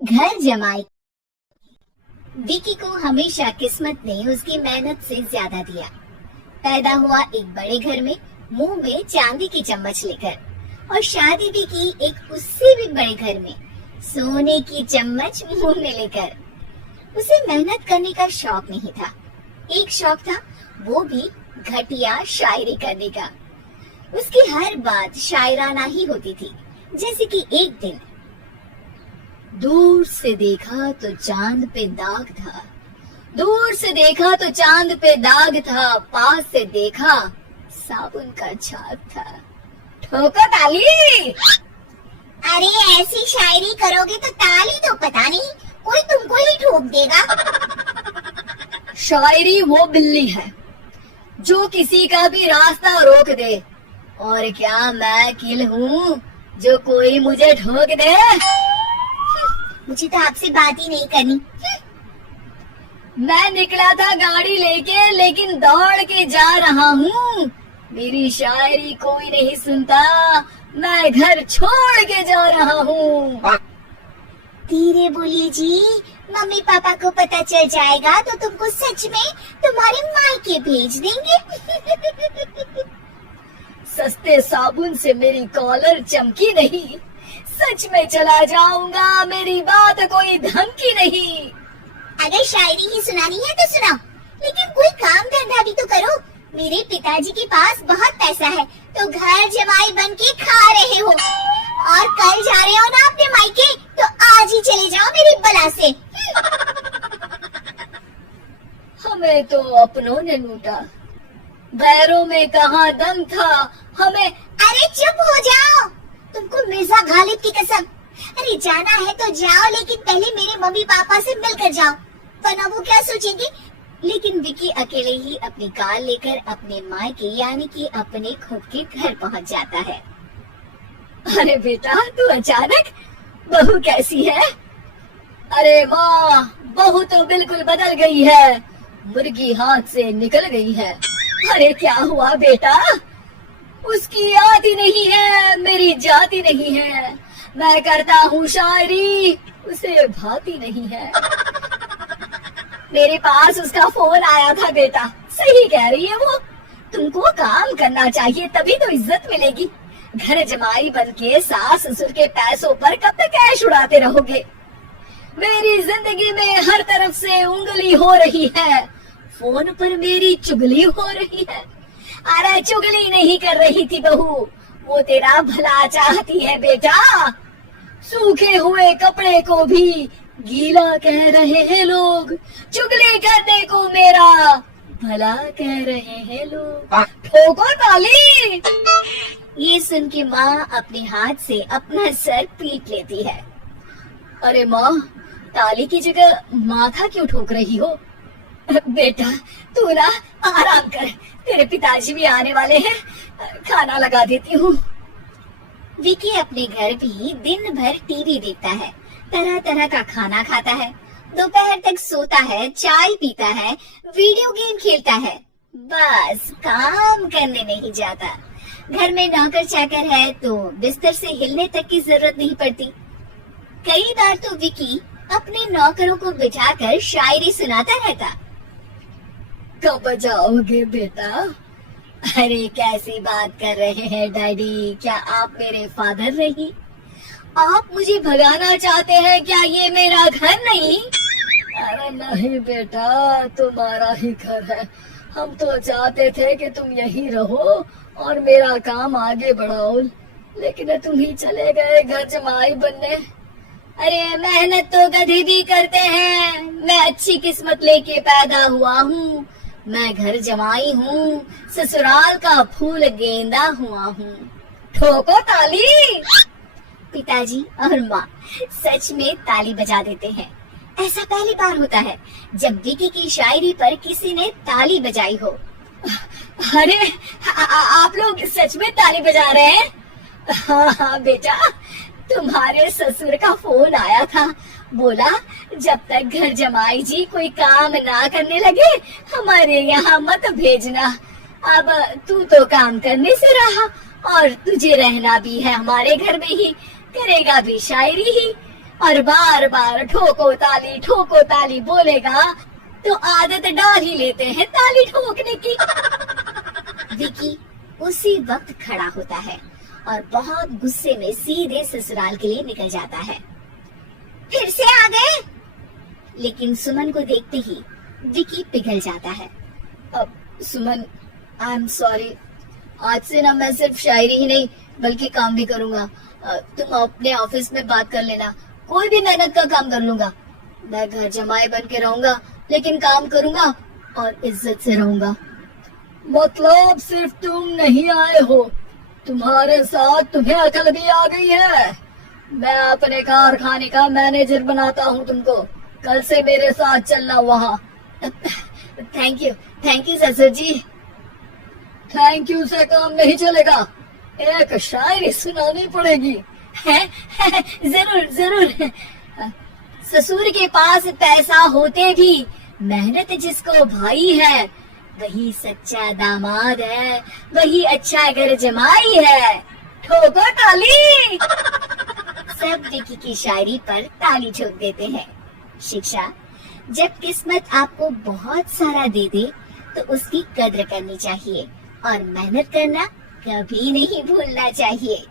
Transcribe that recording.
घर जमाई। विकी को हमेशा किस्मत ने उसकी मेहनत से ज्यादा दिया। पैदा हुआ एक बड़े घर में, मुंह में चांदी की चम्मच लेकर, और शादी भी की एक उससे भी बड़े घर में, सोने की चम्मच मुंह में लेकर। उसे मेहनत करने का शौक नहीं था। एक शौक था, वो भी घटिया शायरी करने का। उसकी हर बात शायराना ही होती थी। जैसे कि एक दिन, दूर से देखा तो चांद पे दाग था, दूर से देखा तो चांद पे दाग था, पास से देखा साबुन का छाग था। ठोको ताली। अरे ऐसी शायरी करोगे तो ताली तो पता नहीं, कोई तुमको ही ठोक देगा। शायरी वो बिल्ली है जो किसी का भी रास्ता रोक दे, और क्या मैं किल हूँ जो कोई मुझे ठोक दे। मुझे तो आपसे बात ही नहीं करनी। मैं निकला था गाड़ी लेके, लेकिन दौड़ के जा रहा हूँ। मेरी शायरी कोई नहीं सुनता, मैं घर छोड़ के जा रहा हूँ। धीरे बोलिए जी, मम्मी पापा को पता चल जाएगा तो तुमको सच में तुम्हारे मायके भेज देंगे। सस्ते साबुन से मेरी कॉलर चमकी नहीं, सच में चला जाऊंगा, मेरी बात कोई धमकी नहीं। अगर शायरी ही सुनानी है तो सुनाओ, लेकिन कोई काम धंधा भी तो करो। मेरे पिताजी के पास बहुत पैसा है, तो घर जमाई बन के खा रहे हो, और कल जा रहे हो ना अपने मायके, तो आज ही चले जाओ मेरी बला से। हमें तो अपनों ने लूटा, बैरों में कहाँ दम था हमें। अरे चुप हो जाओ, तुमको मिर्जा गालिब की कसम। अरे जाना है तो जाओ, लेकिन पहले मेरे मम्मी पापा से मिलकर जाओ, वरना वो क्या सोचेंगे। लेकिन विकी अकेले ही अपनी कार लेकर अपने मायके यानी कि अपने खुद के घर पहुंच जाता है। अरे बेटा, तू अचानक, बहू कैसी है? अरे माँ, बहू तो बिल्कुल बदल गई है, मुर्गी हाथ से निकल गई है। अरे क्या हुआ बेटा? उसकी आती नहीं है, मेरी जाती नहीं है। मैं करता हूँ शायरी, उसे भाती नहीं है। मेरे पास उसका फोन आया था बेटा, सही कह रही है वो। तुमको काम करना चाहिए, तभी तो इज्जत मिलेगी। घर जमाई बनके सास ससुर के पैसों पर कब तक ऐश उड़ाते रहोगे? मेरी जिंदगी में हर तरफ से उंगली हो रही है, फोन पर मेरी चुगली हो रही है। अरे चुगली नहीं कर रही थी बहू, वो तेरा भला चाहती है बेटा। सूखे हुए कपड़े को भी गीला कह रहे हैं लोग, चुगली करने को मेरा भला कह रहे हैं लोग। ठोको ताली। ये सुन के माँ अपने हाथ से अपना सर पीट लेती है। अरे माँ, ताली की जगह माथा क्यों ठोक रही हो? बेटा तू ना आराम कर, तेरे पिताजी भी आने वाले हैं, खाना लगा देती हूँ। विकी अपने घर भी दिन भर टीवी देखता है, तरह तरह का खाना खाता है, दोपहर तक सोता है, चाय पीता है, वीडियो गेम खेलता है, बस काम करने नहीं जाता। घर में नौकर चाकर है तो बिस्तर से हिलने तक की जरूरत नहीं पड़ती। कई बार तो विकी अपने नौकरों को बिठाकर शायरी सुनाता रहता। कब जाओगे बेटा? अरे कैसी बात कर रहे हैं डैडी, क्या आप मेरे फादर नहीं? आप मुझे भगाना चाहते हैं क्या? ये मेरा घर नहीं। अरे नहीं बेटा, तुम्हारा ही घर है। हम तो चाहते थे कि तुम यहीं रहो और मेरा काम आगे बढ़ाओ, लेकिन तुम ही चले गए घर जमाई बनने। अरे मेहनत तो गधे भी करते हैं, मैं अच्छी किस्मत लेके पैदा हुआ हूँ, मैं घर जमाई हूँ, ससुराल का फूल गेंदा हुआ हूँ। ठोको ताली। पिताजी और माँ सच में ताली बजा देते हैं। ऐसा पहली बार होता है जब विकी की शायरी पर किसी ने ताली बजाई हो। अरे आप लोग सच में ताली बजा रहे हैं? हाँ बेटा, तुम्हारे ससुर का फोन आया था, बोला जब तक घर जमाई जी कोई काम ना करने लगे हमारे यहाँ मत भेजना। अब तू तो काम करने से रहा और तुझे रहना भी है हमारे घर में ही, करेगा भी शायरी ही। और बार बार ठोको ताली बोलेगा तो आदत डाल ही लेते हैं ताली ठोकने की। विकी उसी वक्त खड़ा होता है और बहुत गुस्से में सीधे ससुराल के लिए निकल जाता है। फिर से आ गए? लेकिन सुमन को देखते ही विकी पिघल जाता है। अब सुमन, आई एम सॉरी, आज से ना मैं सिर्फ शायरी ही नहीं बल्कि काम भी करूंगा। तुम अपने ऑफिस में बात कर लेना, कोई भी मेहनत का काम कर लूंगा। मैं घर जमाई बन के रहूंगा लेकिन काम करूंगा और इज्जत से रहूंगा। मतलब सिर्फ तुम नहीं आए हो, तुम्हारे साथ तुम्हें अकल भी आ गई है। मैं अपने कारखाने का मैनेजर बनाता हूँ तुमको, कल से मेरे साथ चलना वहाँ। थैंक यू ससुर जी। थैंक यू से काम नहीं चलेगा, एक शायरी सुनानी पड़ेगी। जरूर। ससुर के पास पैसा होते भी मेहनत जिसको भाई है, वही सच्चा दामाद है, वही अच्छा घर जमाई है। ठोको ताली। सब विकी की शायरी पर ताली ठोक देते हैं। शिक्षा, जब किस्मत आपको बहुत सारा दे दे तो उसकी कद्र करनी चाहिए और मेहनत करना कभी नहीं भूलना चाहिए।